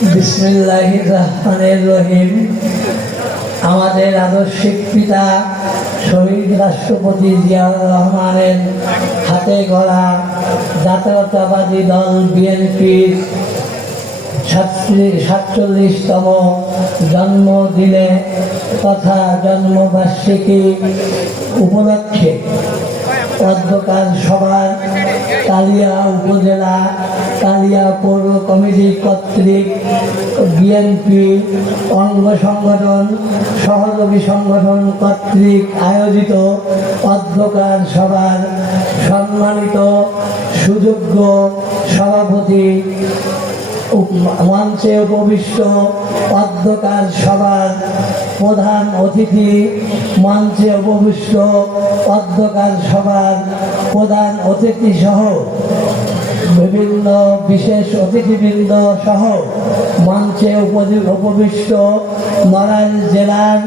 বিসমিল্লাহির রহমানির রহিম। আমাদের আদর্শিক পিতা শহীদ রাষ্ট্রপতি জিয়াউর রহমানের হাতে গড়া জাতীয়তাবাদী দল বিএনপির 47তম জন্মদিনে তথা জন্মবার্ষিকী উপলক্ষে অধ্যকার সভার কালিয়া উপজেলা কালিয়া পৌর কমিটি কর্তৃক বিএনপি অঙ্গ সংগঠন সহযোগী সংগঠন কর্তৃক আয়োজিত অধ্যকার সভার সম্মানিত সুযোগ্য সভাপতি মঞ্চে উপবিষ্ট অধ্যকার সভার প্রধান অতিথি মঞ্চে উপবিষ্ট অধ্যকার সভার প্রধান অতিথি সহ বিভিন্ন বিশেষ অতিথিবৃন্দ সহ মঞ্চে উপবিষ্ট নড়াইল জেলার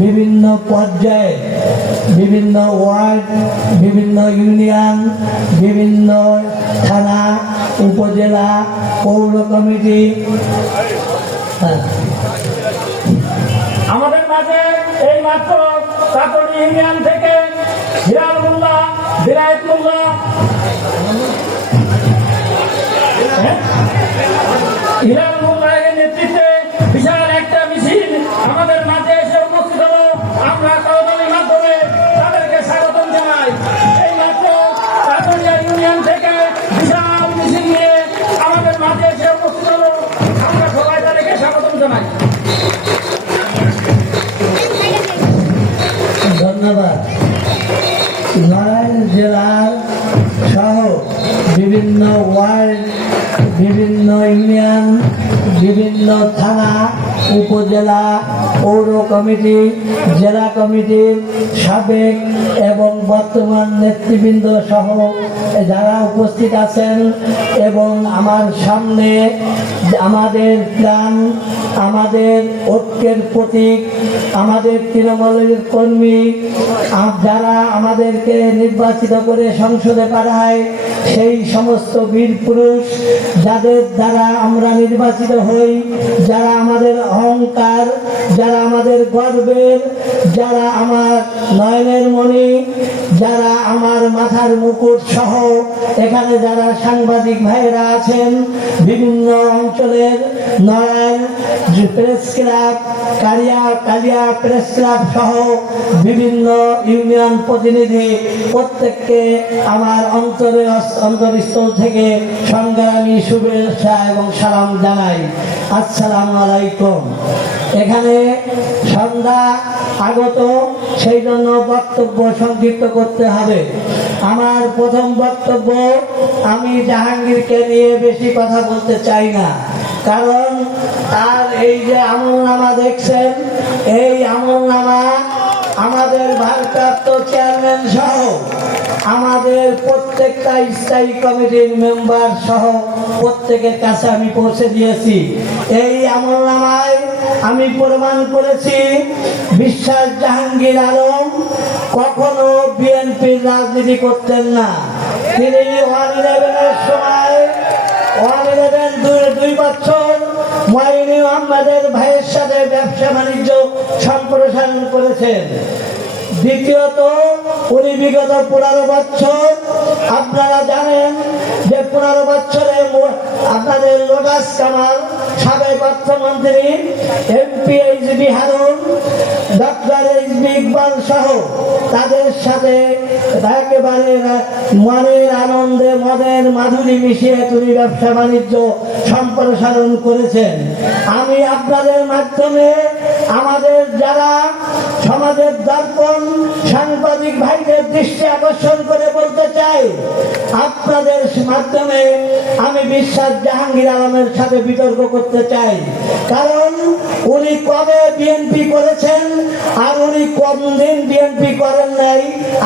বিভিন্ন পর্যায়ে বিভিন্ন ওয়ার্ড বিভিন্ন ইউনিয়ন বিভিন্ন থানা উপজেলা পৌর কমিটি আমাদের মাঝে এই মাত্র কাকড়ি ইউনিয়ন থেকে হিলাল মোল্লা বিরায়ত মোল্লা হিলাল মোল্লার নেতৃত্বে বিশাল একটা মিছিল আমাদের মাঝে এসে উপস্থিত হলো। আমরা করতালির মাধ্যমে তাদেরকে স্বাগতম জানাই। এই মাত্র কাকড়িয়া ইউনিয়ন থেকে বিশাল মিছিল নিয়ে আমাদের মাঝে এসে উপস্থিত হলো। আমরা সবাই তাদেরকে স্বাগতম জানাই। ধন্যবাদ। নড়াইল জেলার সহ বিভিন্ন ওয়ার্ড বিভিন্ন ইউনিয়ন বিভিন্ন থানা উপজেলা পৌর কমিটি জেলা কমিটির সাবেক এবং বর্তমান নেতৃবৃন্দ সহ যারা উপস্থিত আছেন এবং আমার সামনে আমাদের প্রাণ আমাদের ঐক্যের প্রতীক আমাদের তৃণমূলের কর্মী যারা আমাদেরকে নির্বাচিত করে সংসদে পাঠায় সেই সমস্ত বীর পুরুষ যাদের দ্বারা আমরা নির্বাচিত হই যারা আমাদের অহংকার যারা আমাদের গর্বের যারা আমার নয়নের মণি যারা আমার মাথার মুকুট সহ এখানে যারা সাংবাদিক ভাইয়েরা আছেন বিভিন্ন অঞ্চলের নড়াইল প্রেস ক্লাব কালিয়া প্রেস ক্লাব সহ বিভিন্ন ইউনিয়ন প্রতিনিধি প্রত্যেককে আমার অন্তরস্থল থেকে সংগ্রামী শুভেচ্ছা এবং সালাম জানাই। আসসালামু আলাইকুম। এখানে সন্ধ্যা আগত সেই জন্য বক্তব্য সংক্ষিপ্ত করতে হবে। আমার প্রথম বক্তব্য আমি জাহাঙ্গীরকে নিয়ে বেশি কথা বলতে চাই না, কারণ তার এই যে আমলনামা দেখছেন এই আমলনামা আমাদের ভারপ্রাপ্ত চেয়ারম্যান সহ আমাদের প্রত্যেকটা স্থায়ী কমিটির মেম্বার সহ প্রত্যেকের কাছে আমি পৌঁছে দিয়েছি। এই আমলনামায় আমি প্রমাণ করেছি বিশ্বাস জাহাঙ্গীর আলম কখনো বিএনপির রাজনীতি করতেন না। তিনি 111-এর সময় 2 বছর মঈন আহমেদের ভাইয়ের সাথে ব্যবসা বাণিজ্য সম্প্রসারণ করেছেন। দ্বিতীয়ত উনি বিগত 15 বছর আপনারা জানেন যে 15 বছরে আপনাদের লোটাস কামাল সাবেক অর্থমন্ত্রী MP HB Harun doctor HB Iqbal সহ তাদের সাথে একেবারে মনের আনন্দে মদের মাধুরী মিশিয়ে তিনি ব্যবসা বাণিজ্য সম্প্রসারণ করেছেন। আমি আপনাদের মাধ্যমে আমাদের যারা সমাজের দর্পণ সাংবাদিক ভাইদের দৃষ্টি আকর্ষণ করে বলতে চাই, আপনাদের মাধ্যমে আমি বিশ্বাস জাহাঙ্গীর আলমের সাথে বিতর্ক করতে চাই। কারণ উনি কবে বিএনপি করেছেন আর উনি কতদিন বিএনপি করেন নাই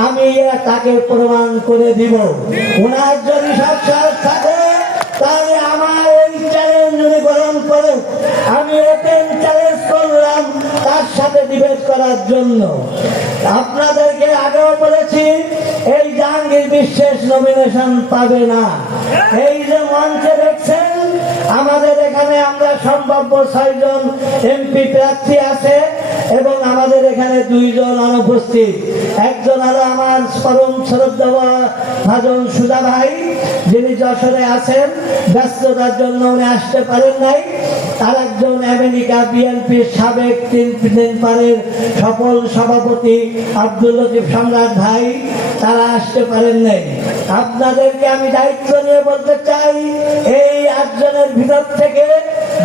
আমি তাকে প্রমাণ করে দিব। ওনার যদি সব সাহস থাকে তাহলে আমার এই চ্যালেঞ্জ উনি গ্রহণ করুন। আমি ওপেন চ্যালেঞ্জ করলাম তার সাথে ডিবেট করার জন্য। আপনাদেরকে আগেও বলেছি এই জাহাঙ্গীর বিশেষ নমিনেশন পাবে না। এই যে মঞ্চে দেখছেন আমাদের এখানে এখানে আমরা সম্ভাব্য 6 জন এমপি প্রার্থী আছে এবং আমাদের এখানে 2 জন অনুপস্থিত। একজন হলো আমার পরম শ্রদ্ধেয় ভাজন সুধা ভাই, যিনি যশোরে আছেন, ব্যস্ততার জন্য উনি আসতে পারেন নাই। আর একজন আমেরিকা বিএনপির সাবেক 3 পারের সফল সভাপতি আব্দুল লতিফ সম্রাট ভাই, তারা আসতে পারেন নাই। আপনাদেরকে আমি দায়িত্ব নিয়ে বলতে চাই, এই 8 জনের ভিতর থেকে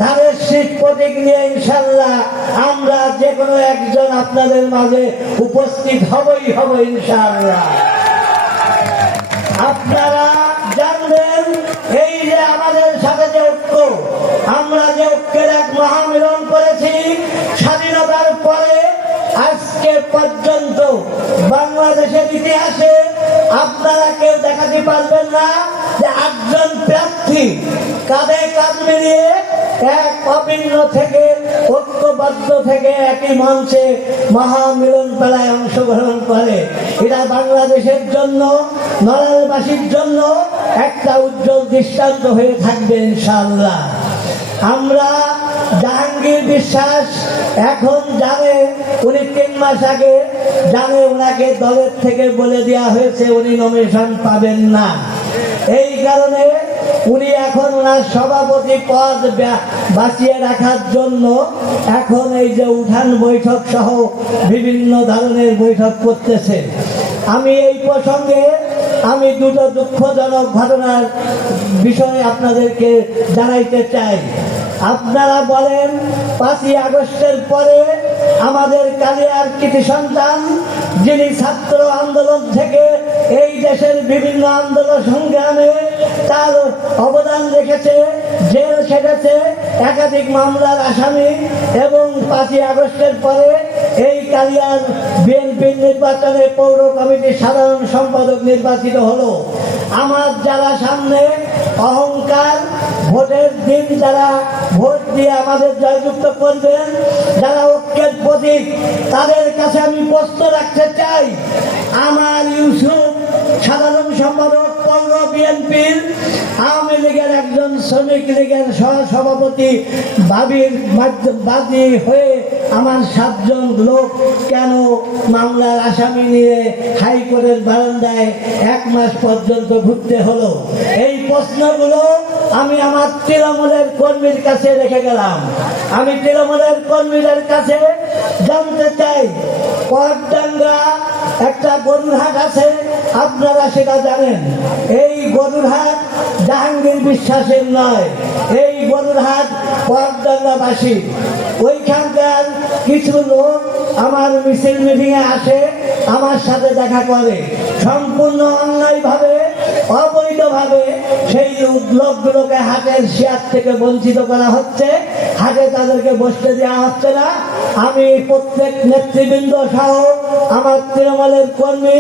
ধানের শীষ প্রতীক নিয়ে ইনশাল্লাহ আমরা যে কোনো একজন আপনাদের মাঝে উপস্থিত হবই হব ইনশাল্লাহ। আপনারা জানবেন এই যে আমাদের সাথে যে ঐক্য, আমরা যে ঐক্যের এক মহামিলন করেছি স্বাধীনতার পরে আজকে পর্যন্ত বাংলাদেশের ইতিহাসে আপনারা কেউ দেখাতে পারবেন না যে 8 জন প্রার্থী কাঁধে কাঁধ মিলিয়ে এক অভিন্ন থেকে ঐক্যবদ্ধ থেকে একই মঞ্চে মহামিলন মেলায় অংশগ্রহণ করে। এটা বাংলাদেশের জন্য, নড়াইলবাসীর জন্য একটা উজ্জ্বল দৃষ্টান্ত হয়ে থাকবে ইনশাআল্লাহ। আমরা জাহাঙ্গীর বিশ্বাস এখন জানে, উনি 3 মাস আগে জানে ওনাকে দলের থেকে বলে দেওয়া হয়েছে উনি নমিনেশন পাবেন না। এই কারণে উনি এখন ওনার সভাপতি পদ বাঁচিয়ে রাখার জন্য এখন এই যে উঠান বৈঠক সহ বিভিন্ন ধরনের বৈঠক করতেছে। আমি এই প্রসঙ্গে আমি 2টো দুঃখজনক ঘটনার বিষয়ে আপনাদেরকে জানাইতে চাই। আপনারা বলেন 5ই আগস্টের পরে আমাদের কালিয়ার কৃতি সন্তান, যিনি ছাত্র আন্দোলন থেকে এই দেশের বিভিন্ন আন্দোলন সংগ্রামে তার অবদান রেখেছে, জেল খেটেছে, একাধিক মামলার আসামি, এবং 5ই আগস্টের পরে এই কালিয়ার বিএনপির নির্বাচনে পৌর কমিটির সাধারণ সম্পাদক নির্বাচিত হলো। আমার যারা সামনে অহংকার, ভোটের দিন যারা ভোট দিয়ে আমাদের জয়যুক্ত করবেন, যারা ঐক্যের প্রতীক, তাদের কাছে আমি প্রশ্ন রাখতে চাই। আমার ইউসুফ সাধারণ সম্পাদক পৌর বিএনপির, আওয়ামী লীগের একজন শ্রমিক লীগের সহসভাপতি বাদী হয়ে আমার 7 জন লোক কেন মামলার আসামি নিয়ে হাইকোর্টের বারান্দায় 1 মাস পর্যন্ত ঘুরতে হলো? এই প্রশ্নগুলো আমি আমার তৃণমূলের কর্মীর কাছে রেখে গেলাম। আমি তৃণমূলের কর্মীদের কাছে জানতে চাই, পরডাঙ্গা একটা গরুর হাট আছে, আপনারা সেটা জানেন। এই গরুর হাট জাহাঙ্গীর বিশ্বাসের নয়, এই গরুর হাট পরডাঙ্গাবাসী। ওইখানকার কিছু লোক আমার মিছিল মিটিংয়ে আসে, আমার সাথে দেখা করে। সম্পূর্ণ অন্যায়ভাবে, অবৈধভাবে সেই লোকগুলোকে হাটের শেয়ার থেকে বঞ্চিত করা হচ্ছে, হাটে তাদেরকে বসতে দেওয়া হচ্ছে না। আমি প্রত্যেক নেতৃবৃন্দ সহ আমার তৃণমূলের কর্মী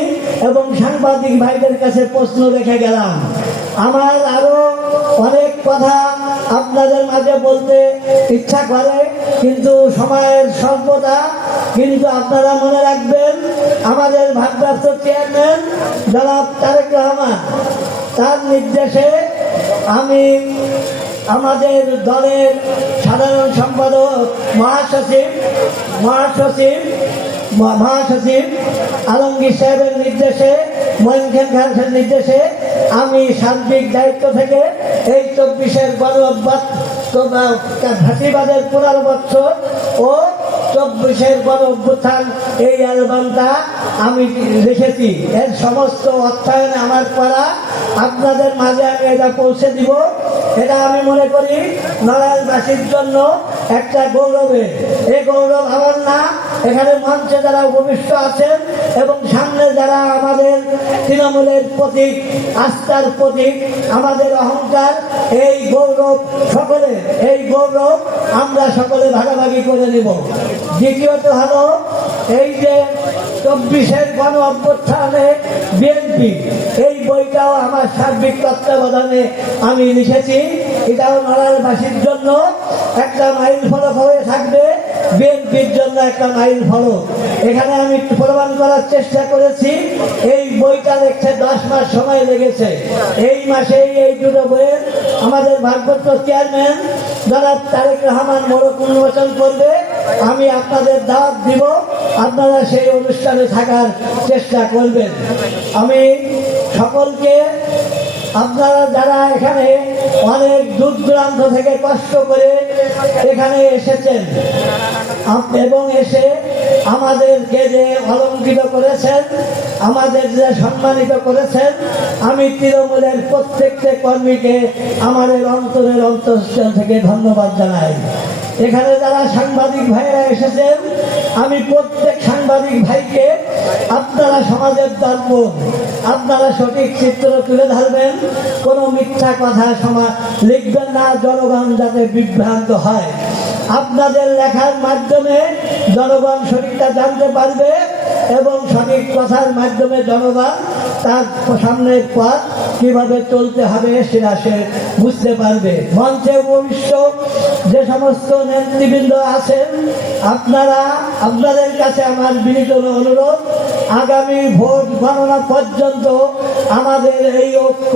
এবং সাংবাদিক ভাইদের কাছে প্রশ্ন রেখে গেলাম। আমার আরো অনেক কথা আপনাদের মাঝে বলতে ইচ্ছা করে, কিন্তু সময়ের স্বল্পতা। কিন্তু আপনারা মনে রাখবেন, আমাদের ভারপ্রাপ্ত চেয়ারম্যান জনাব তারেক রহমান, তার নির্দেশে আমি আমাদের দলের সাধারণ সম্পাদক মহাসচিব আলমগীর সাহেবের নির্দেশে, মঈন খান সাহেবের নির্দেশে আমি সার্বিক দায়িত্ব থেকে এই 24-এর ফাঁসিবাদের 15 বছর ও 24-এর গণ অভ্যুত্থান এই অ্যালবামটা আমি লিখেছি। এর সমস্ত অর্থায়ন আমার করা, আপনাদের মাঝে আমি এটা পৌঁছে দিব। এটা আমি মনে করি নড়াইলবাসীর জন্য একটা গৌরবের। এই গৌরব আমার না, এখানে মঞ্চে যারা উপবিষ্ট আছেন এবং সামনে যারা আমাদের তৃণমূলের প্রতীক, আস্থার প্রতীক, আমাদের অহংকার, এই গৌরব সকলে, এই গৌরব আমরা সকলে ভাগাভাগি করে নিব। দ্বিতীয়ত হলো এই যে 24-এর গণ অভ্যুত্থানে বিএনপি, এই বইটাও আমার সার্বিক তত্ত্বাবধানে আমি লিখেছি। এটাও নড়াইলবাসীর জন্য একটা মাইল ফলক হয়ে থাকবে, বিএনপির জন্য একটা মাইল ফলক। এখানে আমি প্রমাণ করার চেষ্টা করেছি, এই বইটা লিখতে 10 মাস সময় লেগেছে। এই মাসেই এই 2টো বইয়ের আমাদের ভারপ্রাপ্ত চেয়ারম্যান জনাব তারেক রহমান মোড়ক উন্মোচন করবে, আমি আপনাদের দাওয়াত দিব, আপনারা সেই অনুষ্ঠানে থাকার চেষ্টা করবেন। আমি সকলকে, আপনারা যারা এখানে অনেক দূর দূরান্ত থেকে কষ্ট করে এখানে এসেছেন এবং এসে আমাদেরকে যে অলঙ্কৃত করেছেন, আমাদের যে সম্মানিত করেছেন, আমি তৃণমূলের প্রত্যেকটা কর্মীকে আমাদের অন্তরের অন্তঃস্থল থেকে ধন্যবাদ জানাই। এখানে যারা সাংবাদিক ভাইরা এসেছেন, আমি প্রত্যেক সাংবাদিক ভাইকে, আপনারা সমাজের দর্পণ, আপনারা সঠিক চিত্র তুলে ধরবেন, কোনো মিথ্যা কথা লিখবেন না, জনগণ যাতে বিভ্রান্ত হয়। আপনাদের লেখার মাধ্যমে জনগণ সঠিকটা জানতে পারবে এবং সঠিক কথার মাধ্যমে জনগণ তার সামনের পথ কিভাবে চলতে হবে সেটা সে বুঝতে পারবে। মঞ্চে ভবিষ্য যে সমস্ত নেতৃবৃন্দ আছেন, আপনাদের কাছে আমার বিনীত অনুরোধ, আগামী ভোট গণনা পর্যন্ত আমাদের এই ঐক্য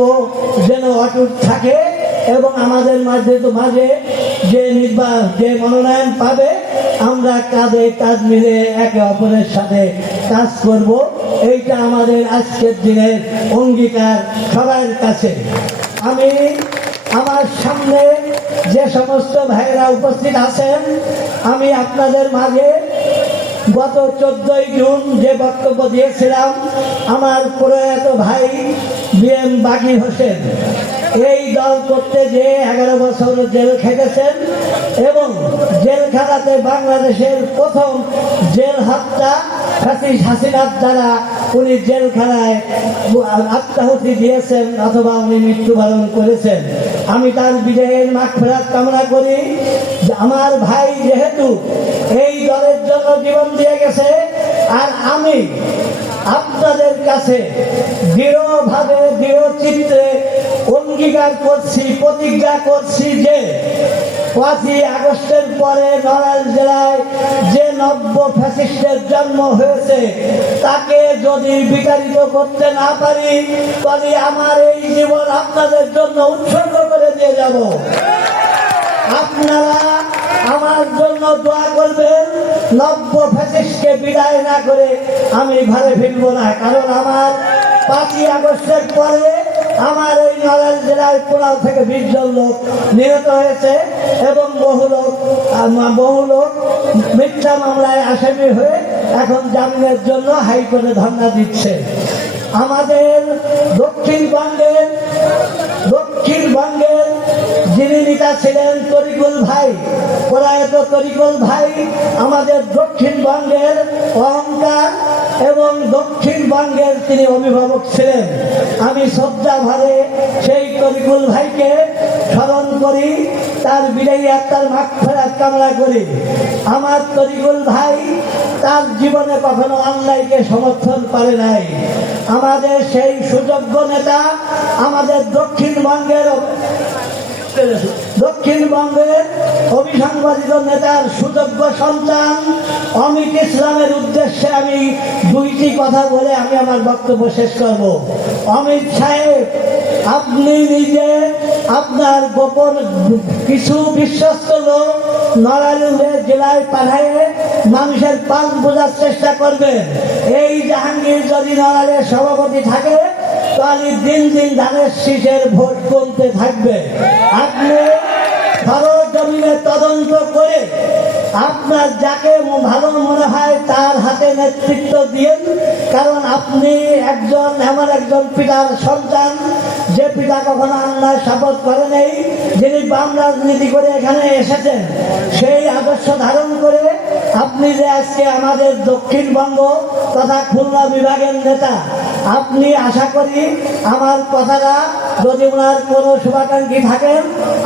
যেন অটুট থাকে এবং আমাদের মাঝে যে মনোনয়ন পাবে, আমরা কাঁধে কাঁধ মিলে একে অপরের সাথে কাজ করব। এইটা আমাদের আজকের দিনের অঙ্গীকার সবার কাছে। আমি আমার সামনে যে সমস্ত ভাইয়েরা উপস্থিত আছেন, আমি আপনাদের মাঝে গত 14ই জুন যে বক্তব্য দিয়েছিলাম, আমার প্রয়াত ভাই BM বাকির হোসেন এই দল করতে যে 11 বছর জেল খেটেছেন এবং জেলখানাতে বাংলাদেশের প্রথম জেল হত্যা হাসিনার দ্বারা উনি জেলখানায় আত্মাহুতি দিয়েছেন অথবা উনি মৃত্যুবরণ করেছেন। আমি তার বিজয়ের মাগফিরাত কামনা করি। আমার ভাই যেহেতু এই দলের জন্য জীবন দিয়ে গেছে, আর আমি আপনাদের কাছে দৃঢ়ভাবে দৃঢ় চিত্রে অঙ্গীকার করছি, প্রতিজ্ঞা করছি যে 5ই আগস্টের পরে নড়াইল জেলায় যে নব্য ফ্যাসিস্টের জন্ম হয়েছে, তাকে যদি বিতাড়িত করতে না পারি, তবে আমার এই জীবন আপনাদের জন্য উৎসর্গ করে দিয়ে যাব। আপনারা আমার জন্য দোয়া করবেন, নব্য ফ্যাসিস্টকে বিদায় না করে আমি ঘরে ফিরবো না। কারণ আমার 5ই আগস্টের পরে আমার এই নড়াইল জেলায় 15 থেকে 20 জন লোক নিহত হয়েছে এবং বহু লোক মিথ্যা মামলায় আসামি হয়ে এখন জামিনের জন্য হাইকোর্টে ধর্ণা দিচ্ছে। আমাদের দক্ষিণবঙ্গের যিনি নেতা ছিলেন তরিকুল ভাই, প্রয়াত তরিকুল ভাই আমাদের দক্ষিণবঙ্গের অহংকার এবং দক্ষিণবঙ্গের তিনি অভিভাবক ছিলেন। আমি শ্রদ্ধা ভরে সেই তরিকুল ভাইকে স্মরণ করি, তার বিদায়ী আত্মার মাগফিরাত কামনা করি। আমার তরিকুল ভাই তার জীবনে কখনো অন্যায়কে সমর্থন করে নাই। আমাদের সেই সুযোগ্য নেতা, আমাদের দক্ষিণবঙ্গের অবিসংবাদিত নেতার সুযোগ্য সন্তান অমিত ইসলামের উদ্দেশ্যে আমি 2টি কথা বলে আমি আমার বক্তব্য শেষ করব। অমিত সাহেব, আপনি নিজে আপনার গোপন কিছু বিশ্বস্ত লোক নড়াইল জেলায় পাঠায়ে মানুষের পান বোঝার চেষ্টা করবেন। এই জাহাঙ্গীর যদি নড়াইলের সভাপতি থাকে, তাহলে দিন দিন ধানের শীষের ভোট কমতে থাকবে। আপনি সরজমিনে তদন্ত করে আপনার যাকে ভালো মনে হয় তার হাতে নেতৃত্ব দিন। কারণ আপনি এমন একজন পিতার সন্তান, যে পিতা কখনো অন্যায় শপথ করে নেই, যিনি বাম রাজনীতি করে এখানে এসেছেন, সেই আদর্শ ধারণ করে আপনি যে আজকে আমাদের দক্ষিণবঙ্গ তথা খুলনা বিভাগের নেতা, আপনি আশা করি আমার কথাটা যদি ওনার কোনো শুভাকাঙ্ক্ষী থাকেন,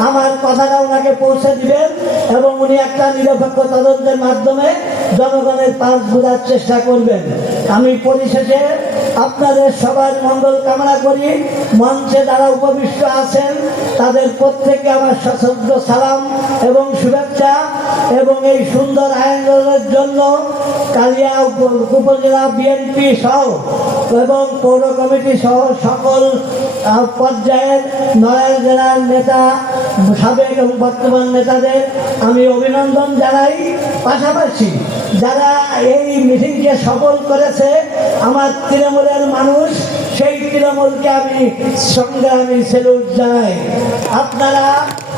আমার কথাটা ওনাকে পৌঁছে দিবেন এবং উনি একটা নিরপেক্ষ তদন্তের মাধ্যমে জনগণের পাশ বোঝার চেষ্টা করবেন। আমি পরিশেষে আপনাদের সবার মঙ্গল কামনা করি। মঞ্চে যারা উপবিষ্ট আছেন তাদের প্রত্যেককে আমার সশ্রদ্ধ সালাম এবং শুভেচ্ছা, এবং এই সুন্দর আয়োজনের জন্য কালিয়া উপজেলা বিএনপি সহ এবং পৌর কমিটি সহ সকল পর্যায়ের নড়াইল জেলার নেতা, সাবেক এবং বর্তমান নেতাদের আমি অভিনন্দন জানাই। পাশাপাশি যারা এই মিটিংকে সফল করেছে আমার তৃণমূলের মানুষ, সেই তৃণমূলকে আমি সংগ্রামী স্যালুট জানাই। আপনারা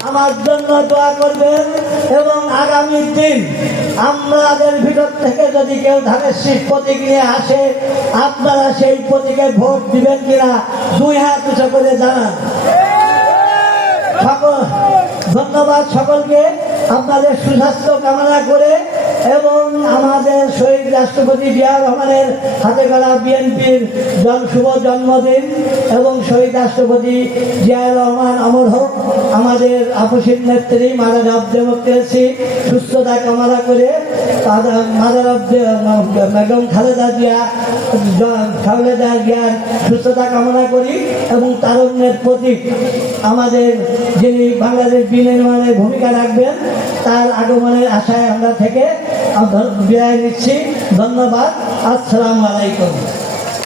আমার জন্য দোয়া করবেন এবং আগামী দিন আমাদের ভিতর থেকে যদি কেউ ধানের শীষ প্রতীক নিয়ে আসে, আপনারা সেই প্রতীকে ভোট দিবেন কিনা দুই হাত উঁচু করে জানান। ধন্যবাদ সকলকে, আপনাদের সুস্বাস্থ্য কামনা করে এবং আমাদের শহীদ রাষ্ট্রপতি জিয়াউর রহমানের হাতে গড়া বিএনপির শুভ জন্মদিন এবং শহীদ রাষ্ট্রপতি জিয়াউর রহমান অমর হোক। আমাদের আপসীর নেত্রী মাদার অব ডেমোক্রেসি সুস্থতা কামনা করে মাদার অব বেগম খালেদা জিয়ার সুস্থতা কামনা করি এবং তারুণ্যের প্রতীক আমাদের যিনি বাংলাদেশ বিনির্মাণে ভূমিকা রাখবেন তার আগমনের আশায় আমরা থেকে বিদায় নিচ্ছি। ধন্যবাদ। আসসালামু আলাইকুম।